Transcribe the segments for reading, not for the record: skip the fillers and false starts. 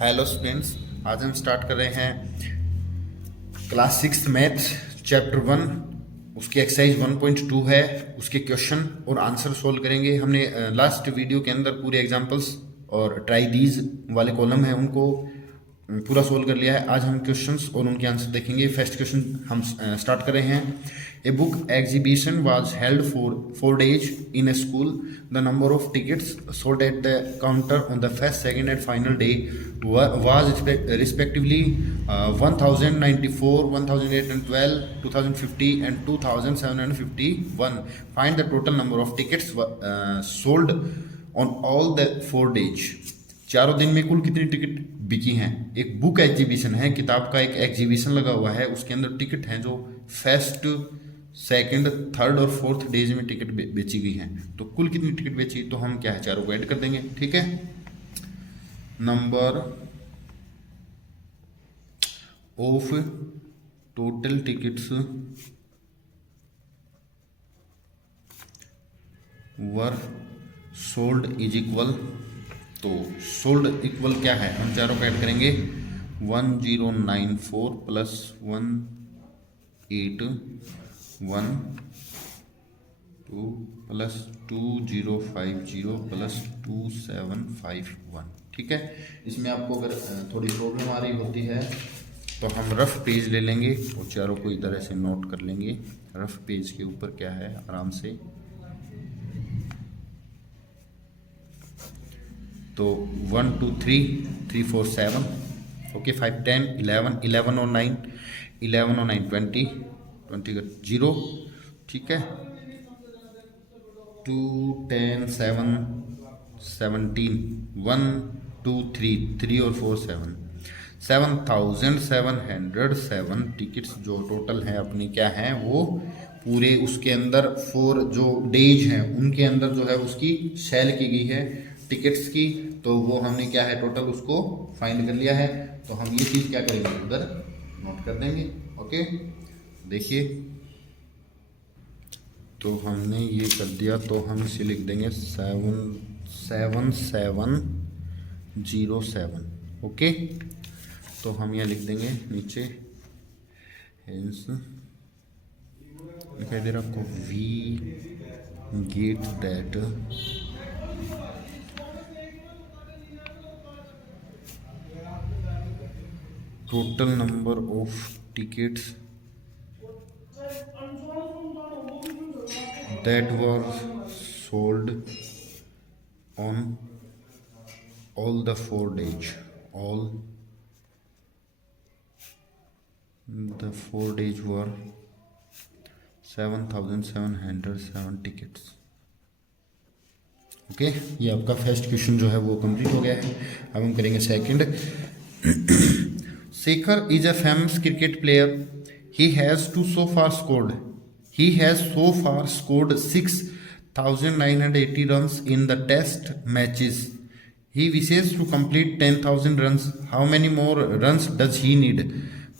Hello students, आज हम start कर रहे हैं क्लास 6 मैथ चैप्टर 1। उसकी एक्सरसाइज 1.2 है। उसके क्वेश्चन और आंसर सोल्व करेंगे। हमने लास्ट वीडियो के अंदर पूरे एग्जांपल्स और ट्राई दीज वाले कॉलम हैं उनको पूरा सोल्व कर लिया है। आज हम क्वेश्चंस और उनके आंसर देखेंगे। फर्स्ट क्वेश्चन हम स्टार्ट कर रहे हैं। A book exhibition was held for 4 days in A school. The number of tickets sold at the counter on the first, second and final day was respectively 1094, 1812, 2050 and 2751. Find the total number of tickets sold on all the 4 days. चारों दिन में कुल कितनी ticket बिकी हैं। एक book exhibition है, किताब का एक एग्जीबिशन लगा हुआ है, उसके अंदर टिकट हैं जो फर्स्ट, सेकंड, थर्ड और फोर्थ डेज में टिकट बेची गई हैं। तो कुल कितनी टिकट बेची, तो हम क्या है चारों को ऐड कर देंगे। ठीक है। Number of total tickets were sold is equal, तो सोल्ड इक्वल क्या है, हम चारों को ऐड करेंगे। 1094 प्लस 181 प्लस 2050 प्लस 2751। ठीक है। इसमें आपको अगर थोड़ी प्रॉब्लम आ रही होती है तो हम रफ पेज ले लेंगे और चारों को इस तरह से नोट कर लेंगे। रफ पेज के ऊपर क्या है आराम से, तो 1 2 3 3 4 7, ओके, 5 10 11 11 और 9 11 और 9 20 20 का 0। ठीक है। 2 10 7 17 1 2 3 3 और 4 7 7707 टिकट्स जो टोटल है अपनी क्या है वो पूरे उसके अंदर 4 जो डेज हैं उनके अंदर जो है उसकी सेल की गई है टिकट्स की। तो वो हमने क्या है टोटल उसको फाइंड कर लिया है। तो हम ये चीज़ क्या करेंगे उधर नोट कर देंगे। ओके, देखिए, तो हमने ये कर दिया, तो हम इसे लिख देंगे 77707। ओके, तो हम यहाँ लिख देंगे नीचे हेंस दिखाई दे रहा आपको, we get that total number of tickets that were sold on all the 4 days. All the 4 days were 7707 tickets. Okay, ये आपका फर्स्ट क्वेश्चन जो है वो कंप्लीट हो गया है। अब हम करेंगे second. Shekhar is a famous cricket player. He has so far scored 6,980 runs in the test matches. He wishes to complete 10,000 runs. How many more runs does he need?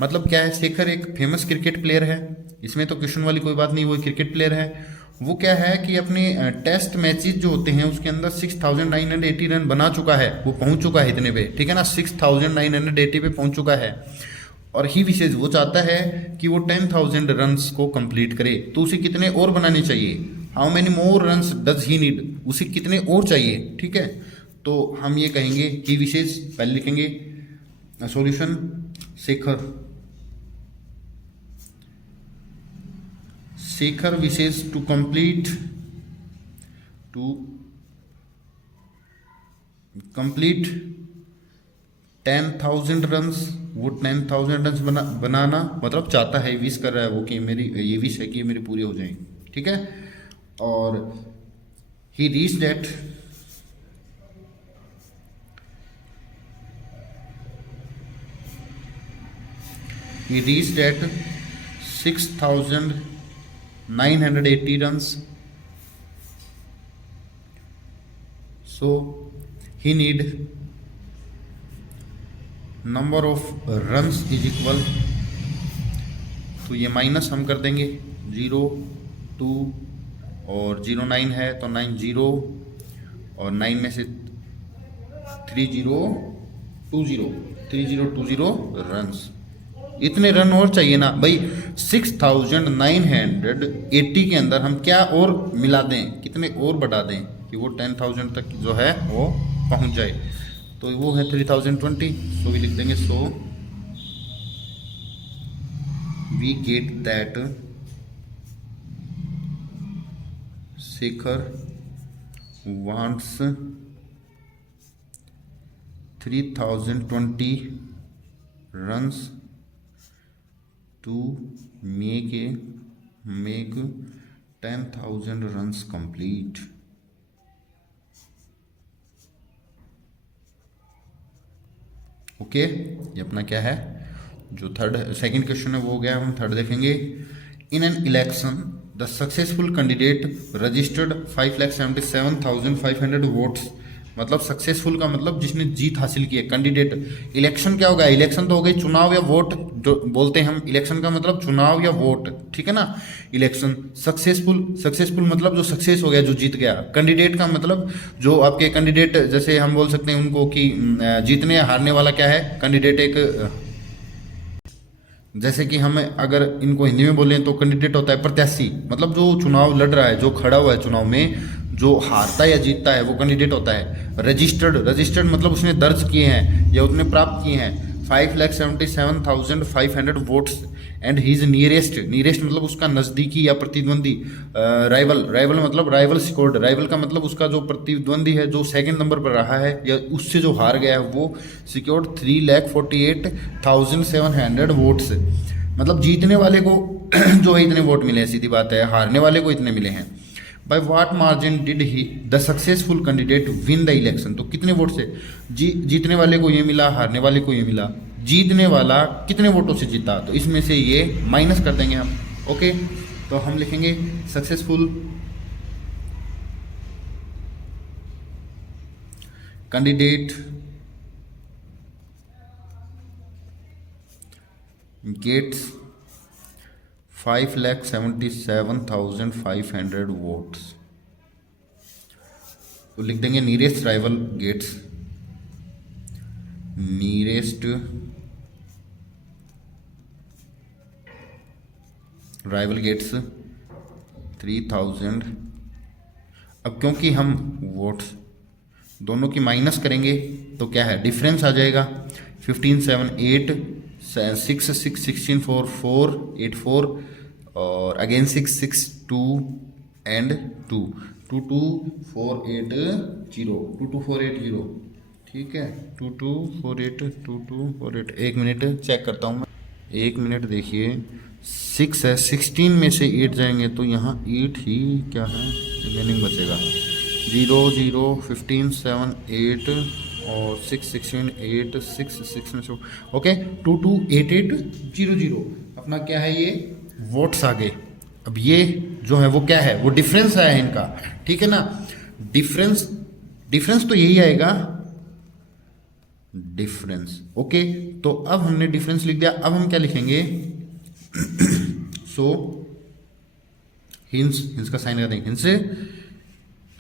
मतलब क्या है, शेखर एक फेमस क्रिकेट प्लेयर है। इसमें तो question वाली कोई बात नहीं, वो क्रिकेट प्लेयर है। वो क्या है कि अपने टेस्ट मैचेस जो होते हैं उसके अंदर 6,980 रन बना चुका है, वो पहुंच चुका है इतने पे। ठीक है ना, 6,980 पे पहुंच चुका है। और ही विशेष वो चाहता है कि वो 10,000 रन्स को कंप्लीट करे। तो उसे कितने और बनाने चाहिए, how many more runs does he need, उसे कितने और चाहिए। ठीक है, तो हम ये कहेंगे ही विशेष पहले लिखेंगे solution Shekhar wishes to complete 10,000 runs. वो 10,000 रन्स बनाना मतलब चाहता है, विश कर रहा है वो कि मेरी ये विश है कि मेरी पूरी हो जाए। ठीक है। और he reached at 6,980 runs. So he need number of runs is equal, तो ये माइनस हम कर देंगे 0 2 और 0 9 है तो 9 0 और 9 में से 3 0 3020 रन्स। इतने रन और चाहिए ना भाई। 6980 के अंदर हम क्या और मिला दें, कितने और बढ़ा दें कि वो 10,000 तक जो है वो पहुंच जाए। तो वो है 3020, सो भी लिख देंगे। So we get that Shekhar wants 3020 runs to make 10,000 runs complete। Okay, ये अपना क्या है, जो सेकंड क्वेश्चन है वो हो गया। हम थर्ड देखेंगे। In an election the successful candidate registered 5,77,500 votes. मतलब सक्सेसफुल का मतलब जिसने जीत हासिल की है, कैंडिडेट। इलेक्शन क्या होगा, इलेक्शन तो हो गई चुनाव या वोट जो बोलते हैं हम। इलेक्शन का मतलब चुनाव या वोट, ठीक है ना। इलेक्शन सक्सेसफुल मतलब जो सक्सेस हो गया, जो जीत गया। कैंडिडेट का मतलब जो आपके कैंडिडेट, जैसे हम बोल सकते हैं उनको कि जीतने या हारने वाला क्या है, कैंडिडेट एक, जैसे कि हम अगर इनको हिंदी में बोलें तो कैंडिडेट होता है प्रत्याशी। मतलब जो चुनाव लड़ रहा है, जो खड़ा हुआ है चुनाव में, जो हारता है या जीतता है वो कैंडिडेट होता है। रजिस्टर्ड मतलब उसने दर्ज किए हैं या उसने प्राप्त किए हैं 5,77,500 वोट्स एंड हीज नियरेस्ट मतलब उसका नज़दीकी या प्रतिद्वंदी। राइवल मतलब राइवल स्कोर्ड। राइवल का मतलब उसका जो प्रतिद्वंदी है, जो सेकंड नंबर पर रहा है या उससे जो हार गया है, वो सिक्योर्ड 3,48,700 वोट्स। मतलब जीतने वाले को जो है इतने वोट मिले हैं, सीधी बात है। हारने वाले को इतने मिले हैं। By what margin did he the successful candidate win the election. तो कितने वोट से जीतने वाले को ये मिला, हारने वाले को ये मिला। जीतने वाला कितने वोटों से जीता, तो इसमें से ये माइनस कर देंगे हम। ओके, तो हम लिखेंगे सक्सेसफुल कैंडिडेट गेट्स 5,77,500 वोट्स। तो लिख देंगे नीरेस्ट राइवल गेट्स 3,000। अब क्योंकि हम वोट्स दोनों की माइनस करेंगे तो क्या है, डिफरेंस आ जाएगा। 15 7 8 6 6 16 4 4 8 4 और अगेन 6 6 2 एंड 2 2 2 4 8 0 2 2 4 8 0। ठीक है, 2 2 4 8 2 2 4 8। एक मिनट चेक करता हूँ मैं, एक मिनट देखिए। 6 है, 16 में से 8 जाएंगे तो यहाँ 8 ही क्या है, रिमेनिंग बचेगा 0 0 15 7 8 और 6 16 8 6 6 में से ओके 2 2 8 8 0 0। अपना क्या है, ये वोट्स आ गए। अब ये जो है वो क्या है, वो डिफरेंस आया है इनका, ठीक है ना। डिफरेंस तो यही आएगा, डिफरेंस। ओके, तो अब हमने डिफरेंस लिख दिया। अब हम क्या लिखेंगे, सो हिंस का साइन कर देंगे, हिंस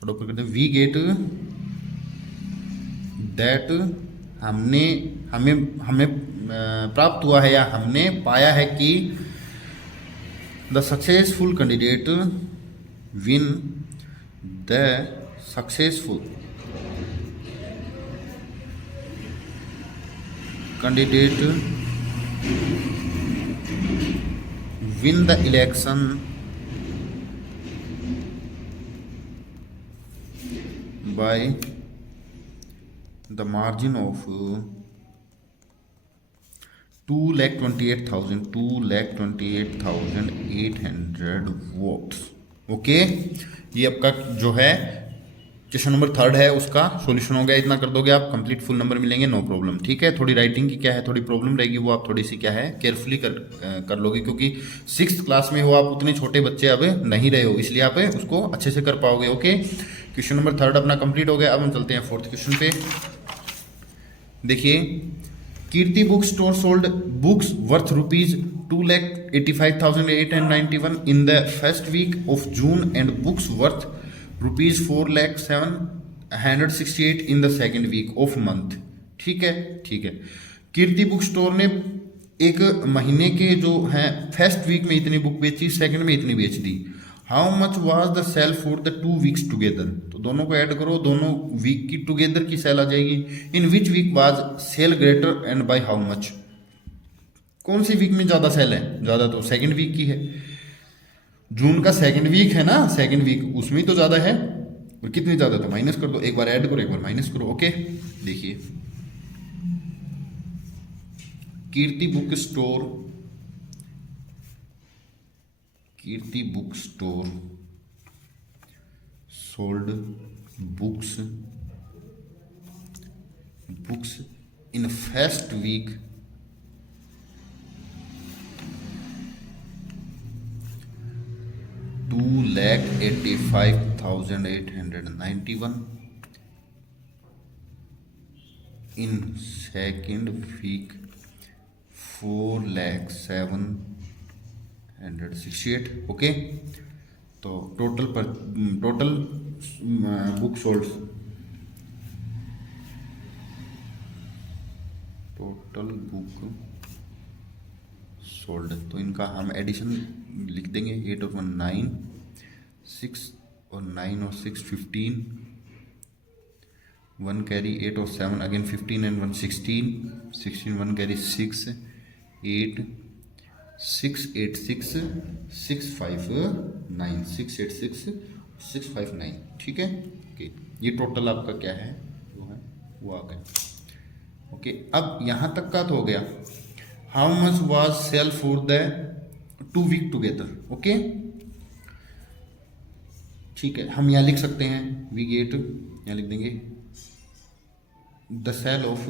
थोड़ा ऊपर करते हैं। वी गेट दैट हमें प्राप्त हुआ है या हमने पाया है कि the successful candidate win the successful candidate win the election by the margin of 2,28,800 votes. Okay, ये आपका जो है क्वेश्चन नंबर 3 है, उसका सॉल्यूशन हो गया। इतना कर दोगे आप, कंप्लीट फुल नंबर मिलेंगे, नो प्रॉब्लम। ठीक है, थोड़ी राइटिंग की क्या है, थोड़ी प्रॉब्लम रहेगी, वो आप थोड़ी सी क्या है केयरफुली कर लोगे, क्योंकि 6th क्लास में हो आप, उतने छोटे बच्चे अब नहीं रहे हो, इसलिए आप उसको अच्छे से कर पाओगे। ओके, क्वेश्चन नंबर 3 अपना कंप्लीट हो गया। अब हम चलते हैं 4th क्वेश्चन पे। देखिए, Kirti book store sold books worth ₹2,85,891 in the first week of June and books worth ₹4,07,168 in the second week of month. ठीक है, ठीक है। कीर्ति बुक स्टोर ने एक महीने के जो हैं फर्स्ट वीक में इतनी बुक बेची, सेकंड में इतनी बेच दी। How much was the sale for the 2 weeks together, तो दोनों को ऐड करो, दोनों वीक की टुगेदर की सेल आ जाएगी। In which week was sale greater and by how much, कौन सी वीक में ज़्यादा सेल है? ज़्यादा तो सेकंड वीक की है, जून का सेकंड वीक है ना, सेकंड वीक उसमें तो ज़्यादा है। और कितनी ज़्यादा, तो माइनस कर दो, एक बार ऐड करो एक बार माइनस करो। ओके, देखिए Kirti book store, Kirti book store sold books in first week $2,85,891, in second week 4,07,68। Okay, तो total book sold, total book sold, तो इनका हम एडिशन लिख देंगे। 8 और 1 9, 6 और 9 और 6 15, 1 कैरी 8 और 7 अगेन 15 एंड 1 16, 1 कैरी 6 8 6 8 6 6 5 9 6 8 6 6 5 9। ठीक है, ओके, ये टोटल आपका क्या है, जो है वो आ गया। ओके, अब यहाँ तक का तो हो गया। How much was sale for the 2 week together. Okay, ठीक है, हम यहाँ लिख सकते हैं वी गेट, यहाँ लिख देंगे the sale of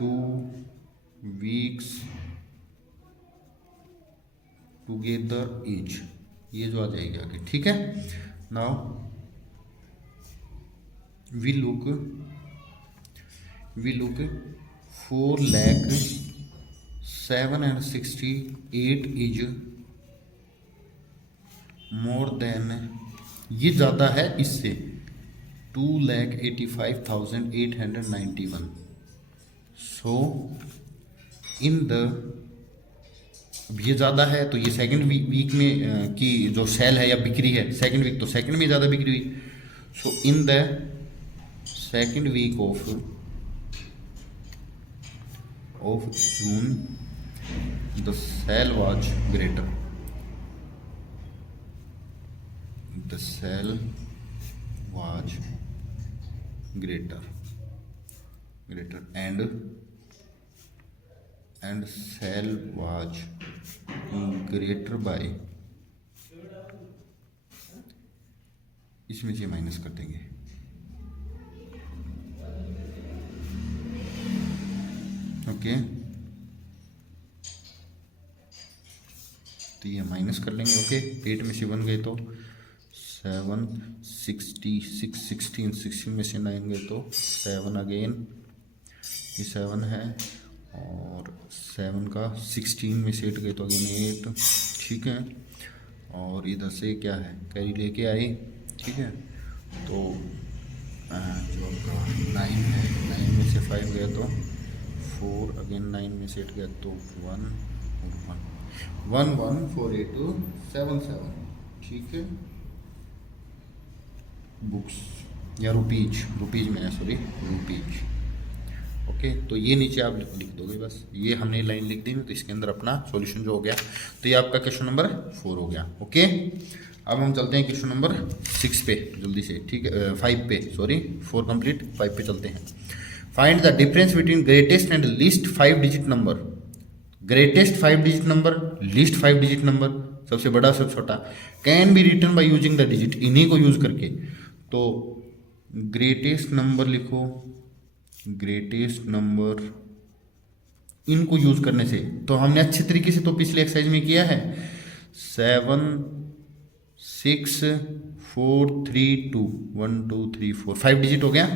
2 weeks together is, ये जो आ जाएगी आगे। ठीक है, now we look 4,07,68 is more than, ये ज़्यादा है इससे, 2,85,891। सो इन द, ये ज़्यादा है तो ये सेकंड वीक में की जो सेल है या बिक्री है, सेकंड वीक तो सेकंड में ज़्यादा बिक्री हुई। So in the second week of June the sale was greater, the sale was greater and sale was greater by, इसमें से माइनस कर देंगे। ओके, तो ये माइनस कर लेंगे। ओके, 8 में से 1 गए तो 7 66 16 16 में से 9 गए तो 7 अगेन, ये 7 है, और 7 का 16 में से 8 गए तो अगेन 8। ठीक है, और इधर से क्या है, कैरी लेके आए। ठीक है, तो जो आपका 9 है, 9 में से 5 गया तो 4 अगेन, 9 में से 8 गया तो 1 और 1 1 4 8 2 7 7। ठीक है, बुक्स या रुपीज में है, सॉरी रुपीज। ओके, तो ये नीचे आप लिख दोगे बस, ये हमने लाइन लिख दी, तो इसके अंदर अपना सॉल्यूशन जो हो गया, तो ये आपका क्वेश्चन नंबर 4 हो गया। ओके, अब हम चलते हैं क्वेश्चन नंबर 6 पे जल्दी से। ठीक है, 5 पे, सॉरी 4 कंप्लीट, 5 पे चलते हैं। Find the difference between greatest and least 5 digit number. Greatest 5 digit number, least 5 digit number, सबसे बड़ा सबसे छोटा, can be written by using the digit, इन्हीं को यूज करके। तो ग्रेटेस्ट नंबर लिखो, ग्रेटेस्ट नंबर, इनको यूज करने से तो हमने अच्छे तरीके से तो पिछले एक्सरसाइज में किया है। 7 6 4 3 2 1 2 3 4 5 डिजिट हो गया।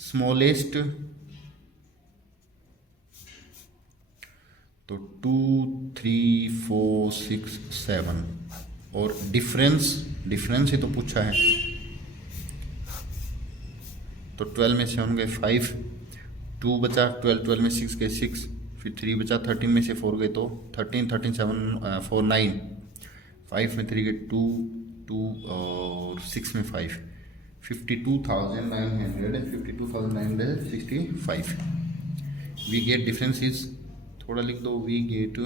स्मॉलेस्ट तो 2 3 4 6 7, और डिफरेंस ही तो पूछा है, तो 12 में 7 गए 5, 2 बचा, 12 में 6 गए 6, फिर 3 बचा, 13 में से 4 गए तो 13, 13 7 4 9, 5 में 3 गए 2 2 और 6 में 5, 52,965। वी गेट डिफरेंस इज, थोड़ा लिख दो, we get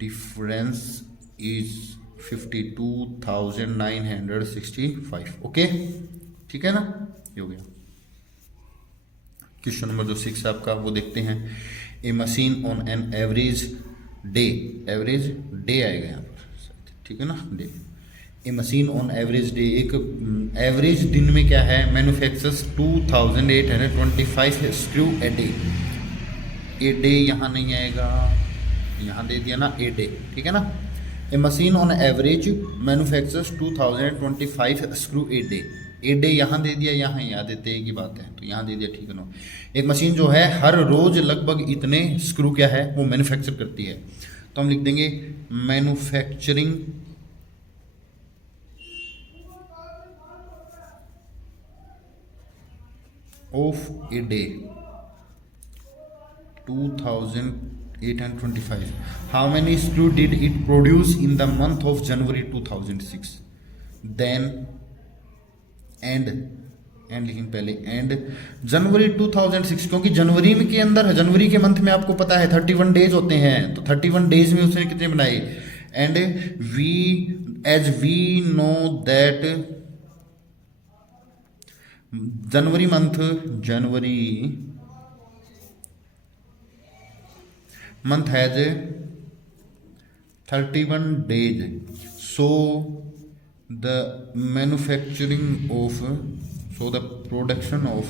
difference is 52,965। Okay, ठीक है ना, ये हो गया। क्वेश्चन नंबर जो 6 है आपका, वो देखते हैं। A machine on an average day, average day आएगा यहाँ पर, ठीक है ना, day. A machine on average day, एक एवरेज दिन में क्या है, manufactures 2825 screw a day. A day यहाँ नहीं आएगा, यहाँ दे दिया ना ए डे, ठीक है ना। A machine on average manufactures 2025 screw a day. A day यहाँ दे दिया, यहाँ याद देते एक ही बात है, तो यहाँ दे दिया, ठीक है ना। एक मशीन जो है हर रोज लगभग इतने स्क्रू क्या है वो मैन्युफैक्चर करती है, तो हम लिख देंगे manufacturing of a day 2825। How many screw did it produce in the month of January 2006। Then and लिखेंगे पहले, एंड जनवरी 2006, क्योंकि जनवरी में के अंदर, जनवरी के मंथ में आपको पता है 31 डेज होते हैं, तो 31 डेज में उसने कितने बनाए। And we as we know that January month has 31 days, so the manufacturing of, so the production of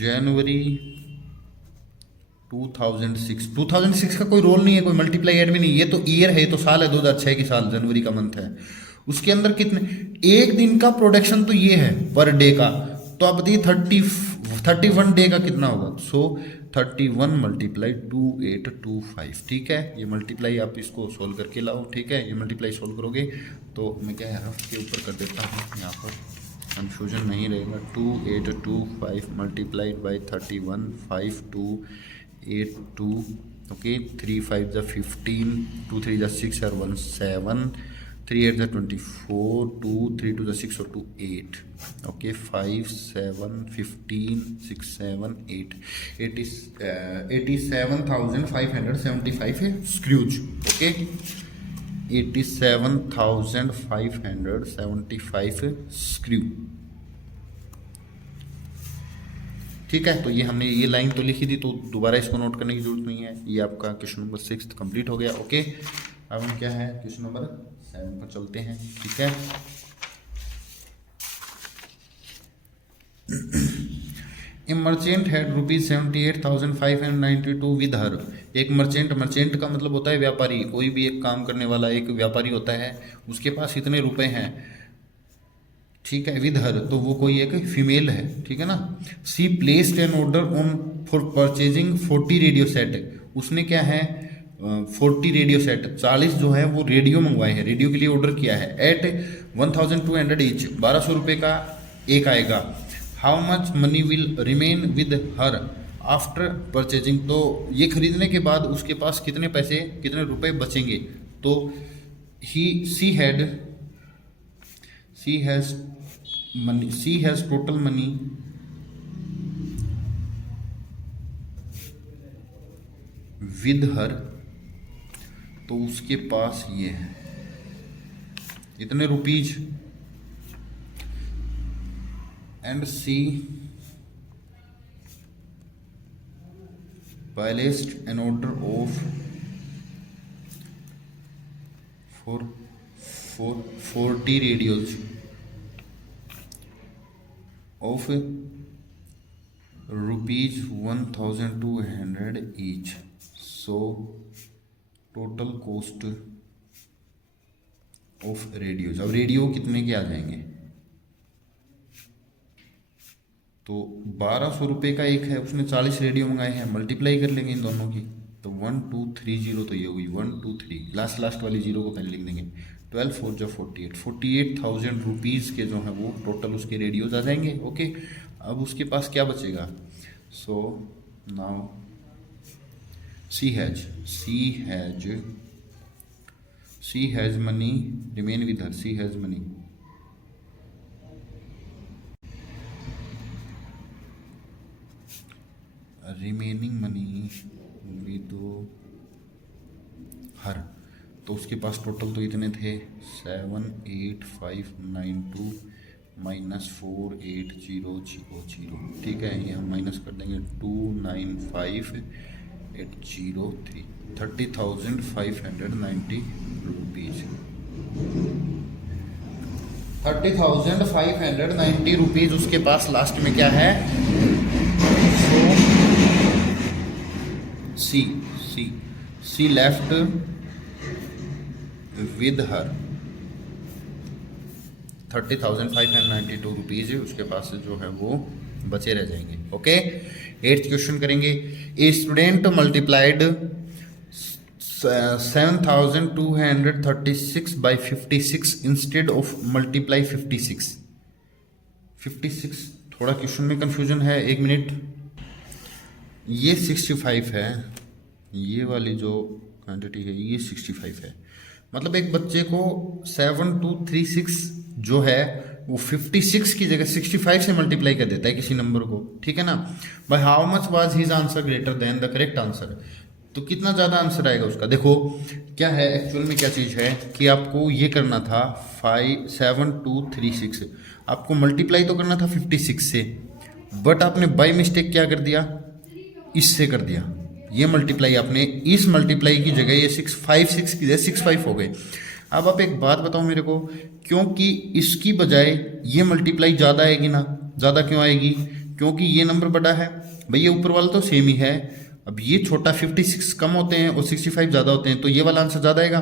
January 2006 का कोई रोल नहीं है, कोई मल्टीप्लाई एड में नहीं, ये तो ईयर है, ये तो साल है, 2006 की साल, जनवरी का मंथ है, उसके अंदर कितने एक दिन का प्रोडक्शन तो ये है पर डे का, तो आप बताइए 31 डे का कितना होगा। सो 31 मल्टीप्लाई 2825, ठीक है। ये मल्टीप्लाई आप इसको सोल्व करके लाओ, ठीक है। ये मल्टीप्लाई सोल्व करोगे तो मैं क्या है के ऊपर कर देता हूँ, यहाँ पर कन्फ्यूजन नहीं रहेगा। 2825 मल्टीप्लाइड बाई 31, 5282, ओके। 3 5 जा 15, 2 3 जा 6 और 1 7, 3 8 जा 24, 2 3 2 जा 6 और 2 8, ओके। 5 7 15 6 7 8, 87,575 screws, okay. 87,575 स्क्रू, ठीक है। तो ये हमने ये लाइन तो लिखी थी, तो दोबारा इसको नोट करने की जरूरत नहीं है। ये आपका क्वेश्चन नंबर 6 कंप्लीट हो गया, ओके। अब हम क्या है क्वेश्चन नंबर 7 पर चलते हैं, ठीक है। ए मर्चेंट हैड ₹78,592 विद हर। एक मर्चेंट का मतलब होता है व्यापारी, कोई भी एक काम करने वाला एक व्यापारी होता है, उसके पास इतने रुपए हैं, ठीक है, विद हर, तो वो कोई एक फीमेल है, ठीक है ना। She placed an order on for purchasing 40 radio set. उसने क्या है 40 रेडियो सेट, 40 जो है वो रेडियो मंगवाए हैं, रेडियो के लिए ऑर्डर किया है। एट 1200 ईच, 1200 रुपये का एक आएगा। How much money will remain with her after purchasing. तो ये खरीदने के बाद उसके पास कितने पैसे, कितने रुपए बचेंगे। तो she has total money with her, तो उसके पास ये है इतने rupees. And she placed an order of for 40 radios of ₹1,200 each. So total cost of radios, अब रेडियो कितने के आ जाएंगे, तो 1200 रुपये का एक है, उसने 40 रेडियो मंगाए हैं, मल्टीप्लाई कर लेंगे इन दोनों की, तो 1230 तो ये हुई 123, लास्ट वाली जीरो को पहले लिख देंगे। 12 4 जो 48, 48,000 रुपीज़ के जो है वो टोटल उसके रेडियोज आ जाएंगे। ओके, अब उसके पास क्या बचेगा? So now she has money, remain with her, she has money. Remaining money with her, तो उसके पास टोटल तो इतने थे 78592 माइनस 4800, ठीक है, ये हम माइनस कर देंगे 295803, 30,590 रुपीज़, 30,590 रुपीज़ उसके पास लास्ट में क्या है? सी लेफ्ट विद हर 30,592 रुपीज़ उसके पास जो है वो बचे रह जाएंगे। ओके, 8th क्वेश्चन करेंगे। A student multiplied 7,236 by 56 instead of multiply 56। थोड़ा क्वेश्चन में कंफ्यूजन है, 1 मिनट। ये 65 है, ये वाली जो क्वांटिटी है ये 65 है, मतलब एक बच्चे को 7236 जो है वो 56 की जगह 65 से मल्टीप्लाई कर देता है किसी नंबर को, ठीक है ना। Bye how much was his answer greater than the correct answer, तो कितना ज़्यादा आंसर आएगा उसका। देखो क्या है एक्चुअल में, क्या चीज़ है कि आपको ये करना था 7236, आपको मल्टीप्लाई तो करना था 56 से, बट आपने बाय मिस्टेक क्या कर दिया, इससे कर दिया। ये मल्टीप्लाई आपने इस मल्टीप्लाई की जगह ये 656 की जगह 65 हो गए। अब आप एक बात बताओ मेरे को, क्योंकि इसकी बजाय ये मल्टीप्लाई ज़्यादा आएगी ना, ज़्यादा क्यों आएगी? क्योंकि ये नंबर बड़ा है भाई, ये ऊपर वाला तो सेम ही है। अब ये छोटा 56 कम होते हैं और 65 ज़्यादा होते हैं, तो ये वाला आंसर ज़्यादा आएगा।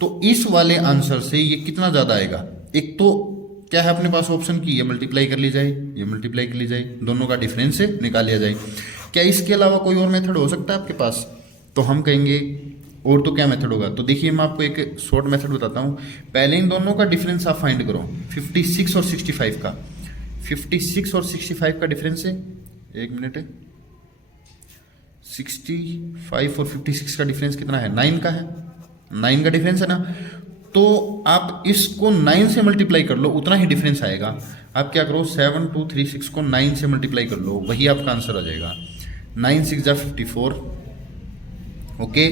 तो इस वाले आंसर से ये कितना ज़्यादा आएगा? एक तो क्या है अपने पास ऑप्शन की ये मल्टीप्लाई कर ली जाए, ये मल्टीप्लाई कर ली जाए, दोनों का डिफरेंस निकाल लिया जाए। क्या इसके अलावा कोई और मेथड हो सकता है आपके पास? तो हम कहेंगे और तो क्या मेथड होगा? तो देखिए मैं आपको एक शॉर्ट मेथड बताता हूँ। पहले इन दोनों का डिफरेंस आप फाइंड करो, 56 और 65 का। 56 और 65 का डिफरेंस है, 1 मिनट है, 65 और 56 का डिफरेंस कितना है? 9 का है, 9 का डिफरेंस है ना। तो आप इसको 9 से मल्टीप्लाई कर लो, उतना ही डिफरेंस आएगा। आप क्या करो, 7236 को 9 से मल्टीप्लाई कर लो, वही आपका आंसर आ जाएगा। 9 6 जा 54, ओके,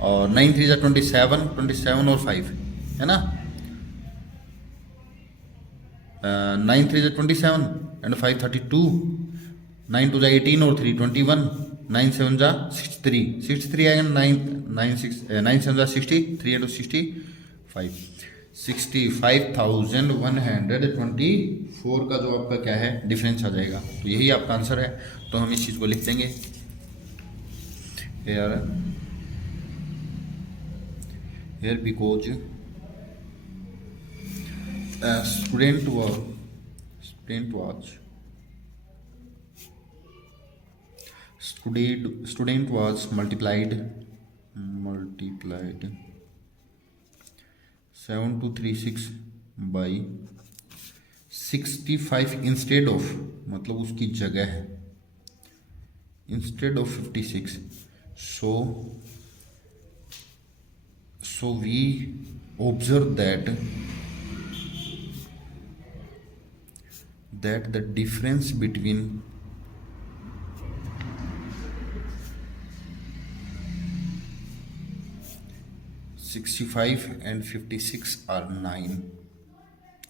और 9 3 जा 27 और 5 है ना। 9 3 जा 27 एंड 5 32, 9 2 जा 18 और 3 21, 9 7 जा 63 आएगा। 9 7 जा 60, 3 8 65, 65,124 का जो आपका क्या है डिफरेंस आ जाएगा। तो यही आपका आंसर है। तो हम इस चीज़ को लिख देंगे here because student was multiplied 7236 by 65 instead of, मतलब उसकी जगह है instead of 56। So we observe that the difference between 65 and 56 are 9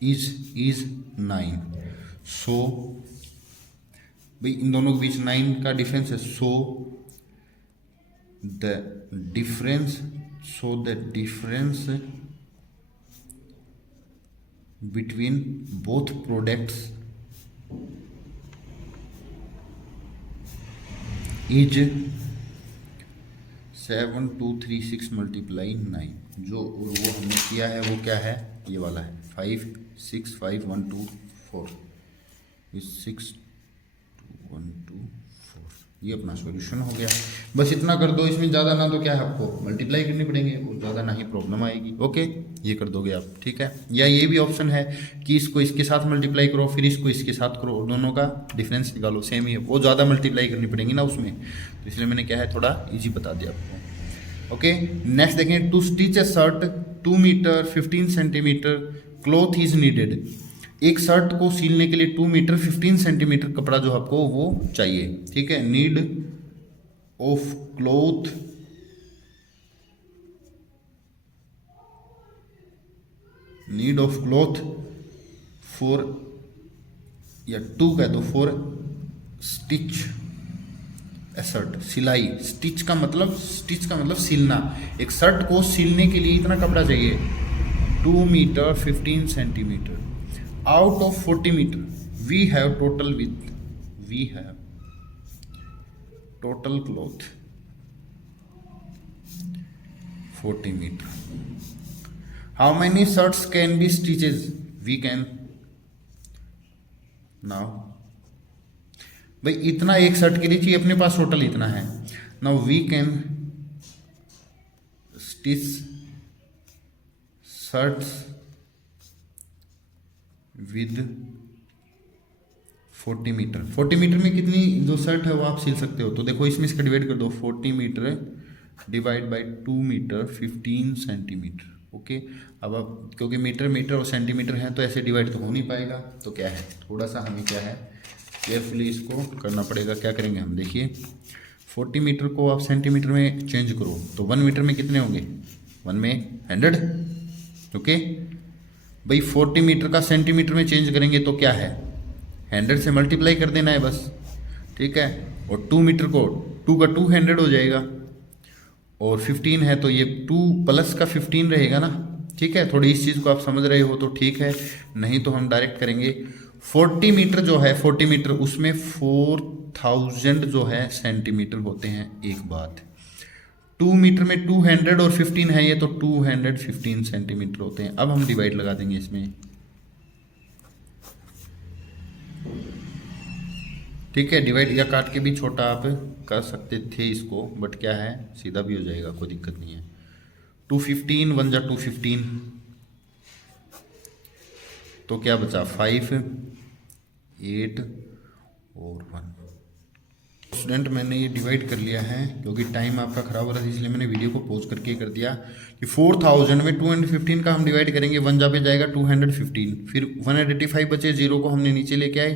is 9। So भाई इन दोनों के बीच 9 का डिफरेंस है। So the difference between both products is 7236 multiply 9। जो वो हमने किया है वो क्या है, ये वाला है 5 6 5 1 2 4 6 2 1 2 4, ये अपना सॉल्यूशन हो गया। बस इतना कर दो, इसमें ज़्यादा ना तो क्या है आपको मल्टीप्लाई करनी पड़ेंगे, वो ज़्यादा ना ही प्रॉब्लम आएगी। ओके, ये कर दोगे आप, ठीक है। या ये भी ऑप्शन है कि इसको इसके साथ मल्टीप्लाई करो, फिर इसको इसके साथ करो, दोनों का डिफरेंस निकालो, सेम ही है, वो ज़्यादा मल्टीप्लाई करनी पड़ेंगी ना उसमें, तो इसलिए मैंने क्या है थोड़ा ईजी बता दिया आपको। ओके, नेक्स्ट देखें, to stitch a shirt 2 metre 15 centimetre cloth is needed. एक शर्ट को सीलने के लिए 2 मीटर 15 सेंटीमीटर कपड़ा जो आपको वो चाहिए, ठीक है। नीड ऑफ क्लॉथ फॉर, या 2 कह दो, फॉर स्टिच ए शर्ट, सिलाई। स्टिच का मतलब सीलना। एक शर्ट को सीलने के लिए इतना कपड़ा चाहिए, 2 metre 15 centimetre out of 40 meter we have total cloth 40 meter. How many shirts can be stitches? We can now, भाई इतना एक शर्ट के लिए चाहिए, अपने पास टोटल इतना है। Now we can stitch shirts with 40 metre. 40 metre में कितनी जो शर्ट है वो आप सिल सकते हो, तो देखो इसमें इसका डिवाइड कर दो, 40 metre divide by 2 metre 15 centimetre. Okay, अब आप क्योंकि मीटर और सेंटीमीटर है तो ऐसे डिवाइड तो हो नहीं पाएगा, तो क्या है थोड़ा सा हमें क्या है केयरफुली इसको करना पड़ेगा। क्या करेंगे हम, देखिए 40 मीटर को आप सेंटीमीटर में चेंज करो तो 1 मीटर में कितने होंगे, 1 में 100। ओके भाई, 40 मीटर का सेंटीमीटर में चेंज करेंगे तो क्या है 100 से मल्टीप्लाई कर देना है बस, ठीक है। और 2 मीटर को 2 का 200 हो जाएगा, और 15 है तो ये 2 प्लस का 15 रहेगा ना, ठीक है। थोड़ी इस चीज़ को आप समझ रहे हो तो ठीक है, नहीं तो हम डायरेक्ट करेंगे। 40 मीटर जो है 40 मीटर उसमें 4000 जो है सेंटीमीटर होते हैं। एक बात, 2 मीटर में 200 और 15 है ये, तो 215 सेंटीमीटर होते हैं। अब हम डिवाइड लगा देंगे इसमें, ठीक है। डिवाइड या काट के भी छोटा आप कर सकते थे इसको, बट क्या है सीधा भी हो जाएगा, कोई दिक्कत नहीं है। 215 1 जा 215, तो क्या बचा 5 8 और 1। स्टूडेंट मैंने ये डिवाइड कर लिया है, क्योंकि टाइम आपका ख़राब हो रहा था इसलिए मैंने वीडियो को पॉज करके कर दिया कि 4000 में 215 का हम डिवाइड करेंगे, 1 जा पे जाएगा 215, फिर 185 बचे, 0 को हमने नीचे लेके आए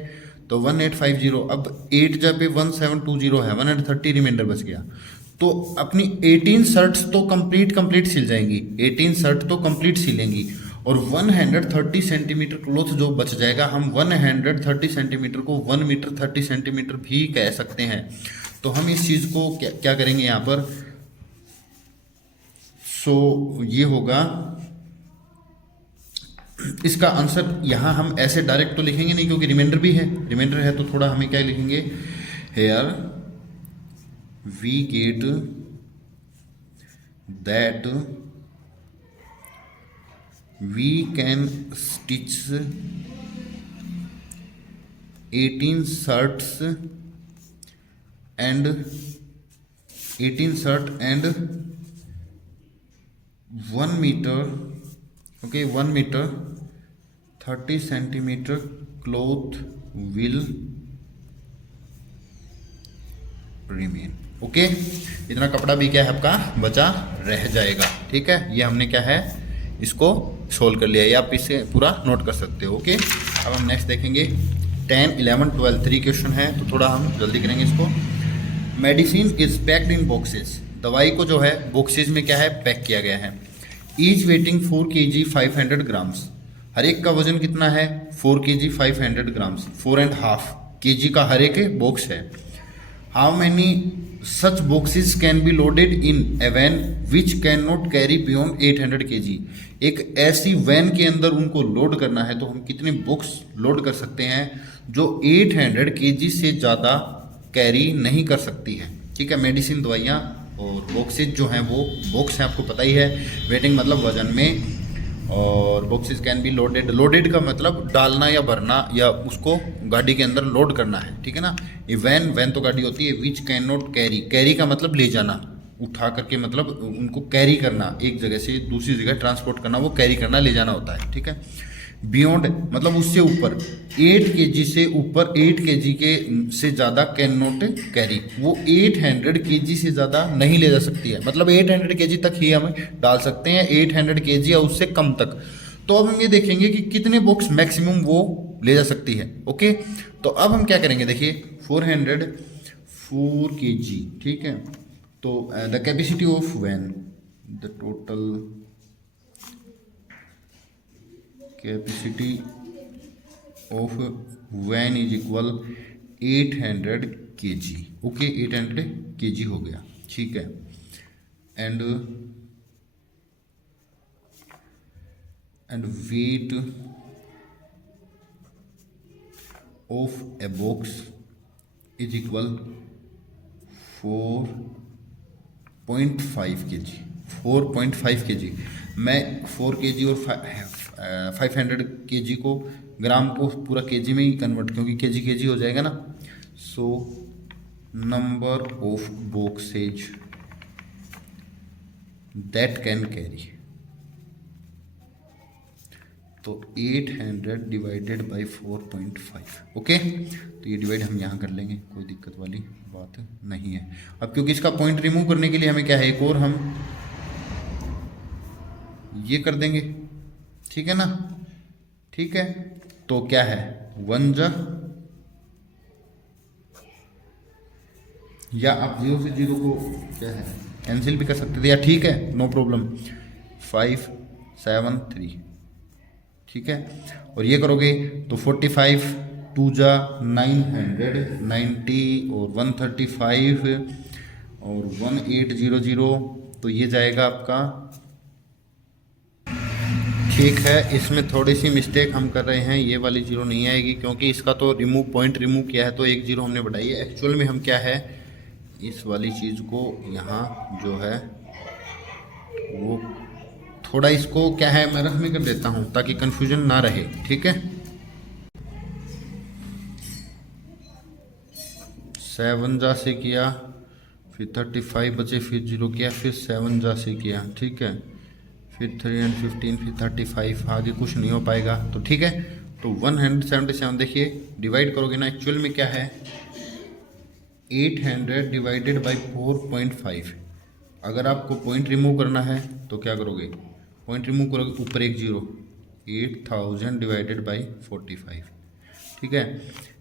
तो 1850। अब 8 जा पे 1720 है, 130 रिमाइंडर बच गया। तो अपनी 18 शर्ट्स तो कंप्लीट सिल जाएंगी, 18 शर्ट तो कंप्लीट सिलेंगी, और 130 सेंटीमीटर क्लॉथ जो बच जाएगा, हम 130 सेंटीमीटर को 1 मीटर 30 सेंटीमीटर भी कह सकते हैं। तो हम इस चीज़ को क्या करेंगे यहाँ पर, सो ये होगा इसका आंसर। यहाँ हम ऐसे डायरेक्ट तो लिखेंगे नहीं क्योंकि रिमाइंडर भी है, रिमाइंडर है तो थोड़ा हमें क्या लिखेंगे, here we get that we can stitch 18 shirts and 1 meter, okay, 1 meter 30 centimeter cloth will remain। Okay, इतना कपड़ा भी क्या है आपका बचा रह जाएगा, ठीक है। ये हमने क्या है इसको सोल्व कर लिया, ये आप इसे पूरा नोट कर सकते हो। ओके, अब हम नेक्स्ट देखेंगे 10 11 12 3 क्वेश्चन है, तो थोड़ा हम जल्दी करेंगे इसको। Medicine is packed in boxes, दवाई को जो है बॉक्सेस में क्या है पैक किया गया है। ईच वेटिंग 4 kg 500 ग्राम्स, हर एक का वजन कितना है 4 kg 500 ग्राम्स, 4.5 kg का हर एक बॉक्स है। How many such boxes can be loaded in a van which can not carry beyond 800 kg, एक ऐसी वैन के अंदर उनको लोड करना है तो हम कितने बॉक्स लोड कर सकते हैं जो 800 kg से ज़्यादा कैरी नहीं कर सकती है, ठीक है। मेडिसिन दवाइयाँ और बॉक्सेज जो हैं वो बॉक्स है, आपको पता ही है। वेटिंग मतलब वजन में, और boxes can be loaded, loaded का मतलब डालना या भरना या उसको गाड़ी के अंदर लोड करना है, ठीक है ना। ये वैन, वैन तो गाड़ी होती है। विच कैन नॉट कैरी, कैरी का मतलब ले जाना, उठा करके मतलब उनको कैरी करना, एक जगह से दूसरी जगह ट्रांसपोर्ट करना, वो कैरी करना, ले जाना होता है, ठीक है। बियॉन्ड मतलब उससे ऊपर, 8 kg से ऊपर, 8 kg के से ज़्यादा कैन नॉट कैरी, वो 800 kg से ज़्यादा नहीं ले जा सकती है, मतलब 800 kg तक ही हम डाल सकते हैं, 800 kg या उससे कम तक। तो अब हम ये देखेंगे कि कितने बॉक्स मैक्सिमम वो ले जा सकती है। ओके, तो अब हम क्या करेंगे, देखिए 404 kg, ठीक है। तो the capacity of van, the total capacity of van is equal 800 kg। Okay, 800 kg हो गया, ठीक है। And weight of a box is equal 4.5 kg। 4.5 kg, मैं 4 kg और 500 kg को, ग्राम को पूरा kg में ही कन्वर्ट, क्योंकि kg हो जाएगा ना। So number of boxes that can carry, तो 800 डिवाइडेड बाई 4.5। ओके, तो ये डिवाइड हम यहाँ कर लेंगे, कोई दिक्कत वाली बात नहीं है। अब क्योंकि इसका पॉइंट रिमूव करने के लिए हमें क्या है, एक और हम ये कर देंगे, ठीक है ना, ठीक है। तो क्या है, 1 जा, या आप 0 से 0 को क्या है कैंसिल भी कर सकते थे, या ठीक है, नो प्रॉब्लम, 5 7 3, ठीक है। और ये करोगे तो 45 2 जा 990 और 135 और 1800, तो ये जाएगा आपका, ठीक है। इसमें थोड़ी सी मिस्टेक हम कर रहे हैं, ये वाली 0 नहीं आएगी, क्योंकि इसका तो रिमूव पॉइंट रिमूव किया है, तो एक 0 हमने बढ़ाई है। एक्चुअल में हम क्या है, इस वाली चीज़ को यहाँ जो है वो थोड़ा इसको क्या है मैं रफ में कर देता हूँ ताकि कंफ्यूजन ना रहे, ठीक है। 7 जा से किया, फिर 35 बचे, फिर 0 किया, फिर 7 जा से किया, ठीक है, फिर 315, फिर 35, आगे कुछ नहीं हो पाएगा, तो ठीक है। तो 177 देखिए डिवाइड करोगे ना, एक्चुअल में क्या है 800 डिवाइडेड बाई 4.5। अगर आपको पॉइंट रिमूव करना है तो क्या करोगे, पॉइंट रिमूव करोगे, ऊपर एक 0, 8000 डिवाइडेड बाई 45, ठीक है।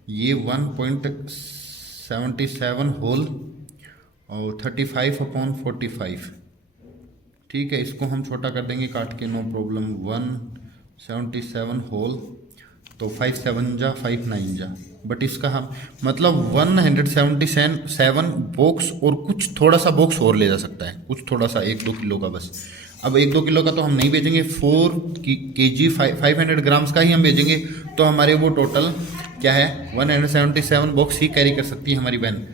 ये 1.77 होल और 35/45, ठीक है। इसको हम छोटा कर देंगे काट के, नो प्रॉब्लम। 177 होल, तो 5 7 जा 5 9 जा, बट इसका हम मतलब 177 बॉक्स और कुछ थोड़ा सा बॉक्स और ले जा सकता है, कुछ थोड़ा सा 1-2 किलो का बस। अब 1-2 किलो का तो हम नहीं भेजेंगे, 4 kg 500 ग्राम्स का ही हम भेजेंगे, तो हमारे वो टोटल क्या है 177 बॉक्स ही कैरी कर सकती है हमारी van.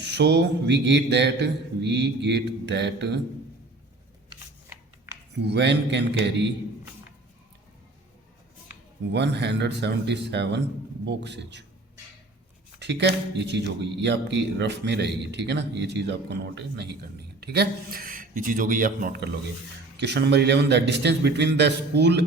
So we get that van can carry 177 boxes, ठीक है। ये चीज़ हो गई, ये आपकी रफ में रहेगी, ठीक है ना, ये चीज़ आपको नोट नहीं करनी है, ठीक है। ये चीज़ हो गई, आप नोट कर लोगे। Question number 11, the distance between the school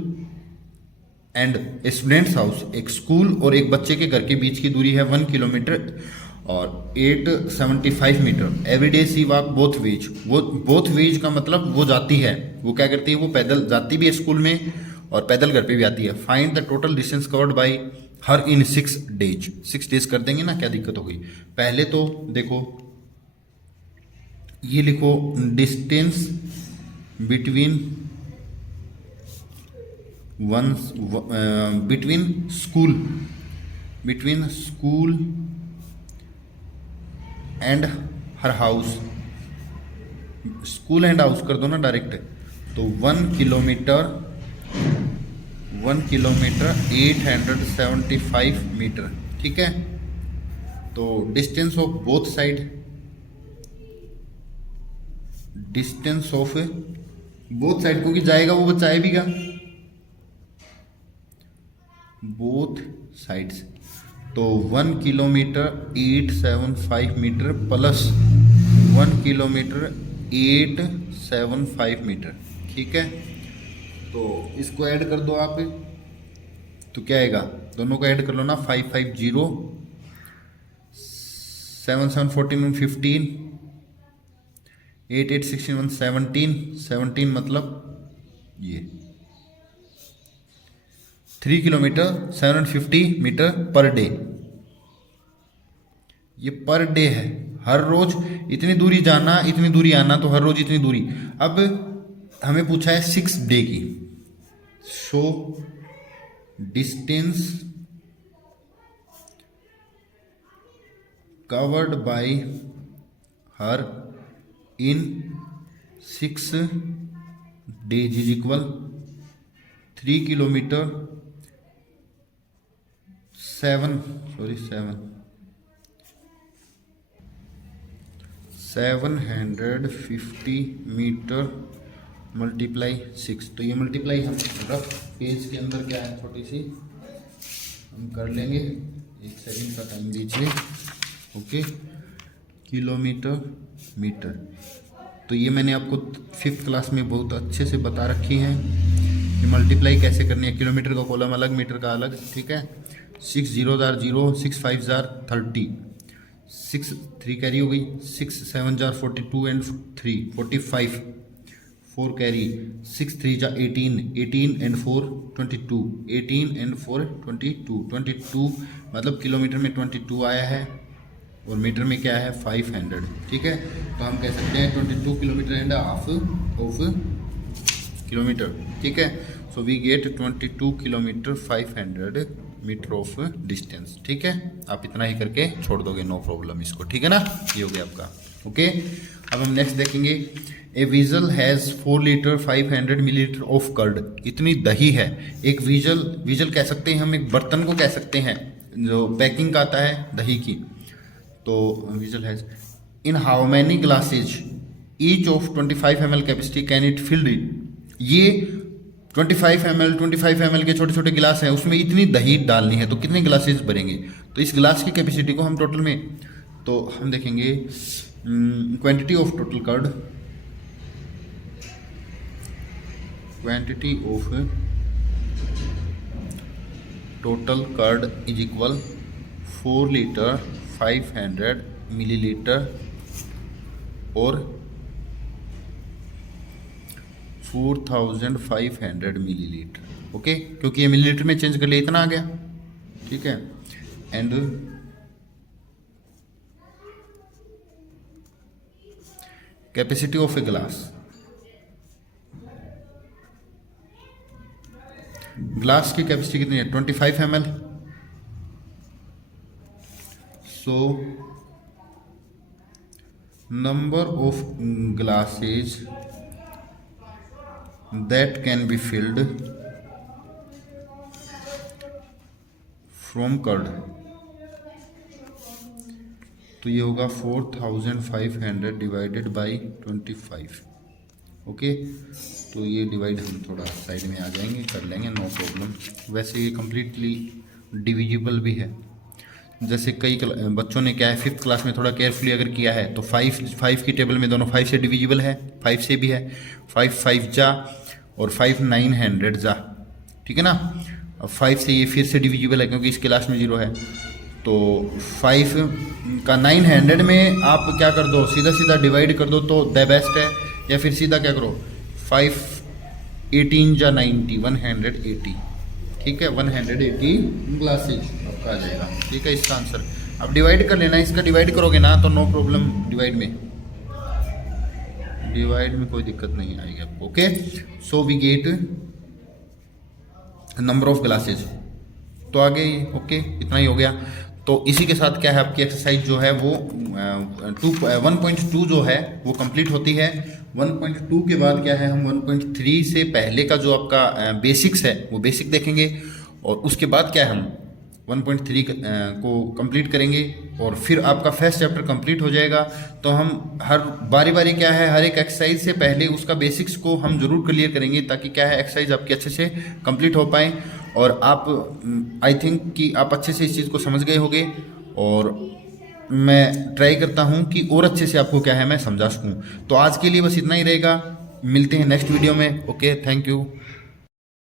and A students house, एक स्कूल और एक बच्चे के घर के बीच की दूरी है 1 किलोमीटर और 875 मीटर। एवरीडे सी वॉक बोथ वेज, वो बोथ वेज का मतलब वो जाती है, वो क्या करती है, वो पैदल जाती भी है स्कूल में और पैदल घर पे भी आती है। Find the total distance covered by her in 6 days. 6 days कर देंगे ना, क्या दिक्कत हो गई। पहले तो देखो ये लिखो, distance between between school and her house, school and house कर दो ना डायरेक्ट, तो 1 किलोमीटर 875 मीटर, ठीक है। तो distance of both side, distance of both side, क्योंकि जाएगा वो बच्चा आए भी क्या, बोथ साइड्स। तो 1 kilometre 875 metre plus 1 kilometre 875 metre, ठीक है। तो इसको ऐड कर दो आप, तो क्या आएगा, दोनों को ऐड कर लो ना, 550 7 7 14 15 8 8 16 17 17 मतलब ये 3 किलोमीटर 750 मीटर पर डे। ये पर डे है, हर रोज इतनी दूरी जाना इतनी दूरी आना, तो हर रोज इतनी दूरी। अब हमें पूछा है 6 डे की। So distance covered by her in 6 days is equal 3 kilometre 750 metre multiply 6। तो ये मल्टीप्लाई हम रफ पेज के अंदर क्या है छोटी सी हम कर लेंगे, 1 सेकंड का टाइम दीजिए। ओके, किलोमीटर मीटर, तो ये मैंने आपको 5th क्लास में बहुत अच्छे से बता रखी हैं कि मल्टीप्लाई कैसे करनी है। किलोमीटर का कॉलम अलग, मीटर का अलग, ठीक है। 6 0 0, 6 5 30, 6 3 कैरी हो गई, 6 7 42 एंड 3 45, 4 कैरी, 6 3 18, 18 एंड 4 22, 18 एंड 4 22, 22 मतलब किलोमीटर में 22 आया है और मीटर में क्या है 500, ठीक है। तो हम कह सकते हैं 22 kilometre and half of kilometre, ठीक है। So we get 22 kilometre 500 metre of distance, ठीक है। आप इतना ही करके छोड़ दोगे, नो प्रॉब्लम इसको, ठीक है ना। ये हो गया आपका, ओके। अब हम नेक्स्ट देखेंगे, a vessel has 4 litre 500 millilitre of curd. इतनी दही है, एक वीजल कह सकते हैं हम, एक बर्तन को कह सकते हैं जो पैकिंग का आता है दही की। तो vessel has in how many glasses each of 25 ml capacity can it filled it. ये 25 ml के छोटे छोटे गिलास हैं, उसमें इतनी दही डालनी है तो कितने ग्लासेस भरेंगे। तो इस गिलास की कैपेसिटी को हम टोटल में, तो हम देखेंगे quantity of total curd, quantity of total curd is equal 4 litre 500 millilitre और 4500 मिलीलीटर, ओके। क्योंकि ये मिलीलीटर में चेंज कर लिया, इतना आ गया, ठीक है। And capacity of a glass की कैपेसिटी कितनी है 25 ml। So number of glasses that can be filled from curd, तो ये होगा 4500 डिवाइडेड बाई 25, ओके। तो ये डिवाइड हम थोड़ा साइड में आ जाएंगे, कर लेंगे, नो प्रॉब्लम। वैसे ये कम्प्लीटली डिविजिबल भी है, जैसे कई बच्चों ने क्या है 5th क्लास में थोड़ा केयरफुली अगर किया है तो 5 की टेबल में दोनों 5 से डिविजिबल है, 5 से भी है, 5 5 जा और 5 900 जा, ठीक है ना। अब 5 से ये फिर से डिविजिबल है क्योंकि इस क्लास में 0 है, तो 5 का 900 में आप क्या कर दो, सीधा सीधा डिवाइड कर दो तो द बेस्ट है, या फिर सीधा क्या करो 5 18 जा 90 180, ठीक है। 180 ग्लासेज आपका आ जाएगा, ठीक है इसका आंसर। अब डिवाइड कर लेना, इसका डिवाइड करोगे ना तो नो प्रॉब्लम, डिवाइड में कोई दिक्कत नहीं आएगी आपको, okay. So we get number of glasses, तो आगे ओके इतना ही हो गया। तो इसी के साथ क्या है आपकी एक्सरसाइज जो है वो 1.2 जो है वो कंप्लीट होती है। 1.2 के बाद क्या है, हम 1.3 से पहले का जो आपका बेसिक्स है वो बेसिक देखेंगे, और उसके बाद क्या है हम 1.3 को कंप्लीट करेंगे और फिर आपका फर्स्ट चैप्टर कंप्लीट हो जाएगा। तो हम हर बारी बारी क्या है, हर एक एक्सरसाइज से पहले उसका बेसिक्स को हम जरूर क्लियर करेंगे, ताकि क्या है एक्सरसाइज आपकी अच्छे से कंप्लीट हो पाए। और आप आई थिंक कि आप अच्छे से इस चीज़ को समझ गए होंगे, और मैं ट्राई करता हूँ कि और अच्छे से आपको क्या है मैं समझा सकूँ। तो आज के लिए बस इतना ही रहेगा, मिलते हैं नेक्स्ट वीडियो में। Okay, thank you.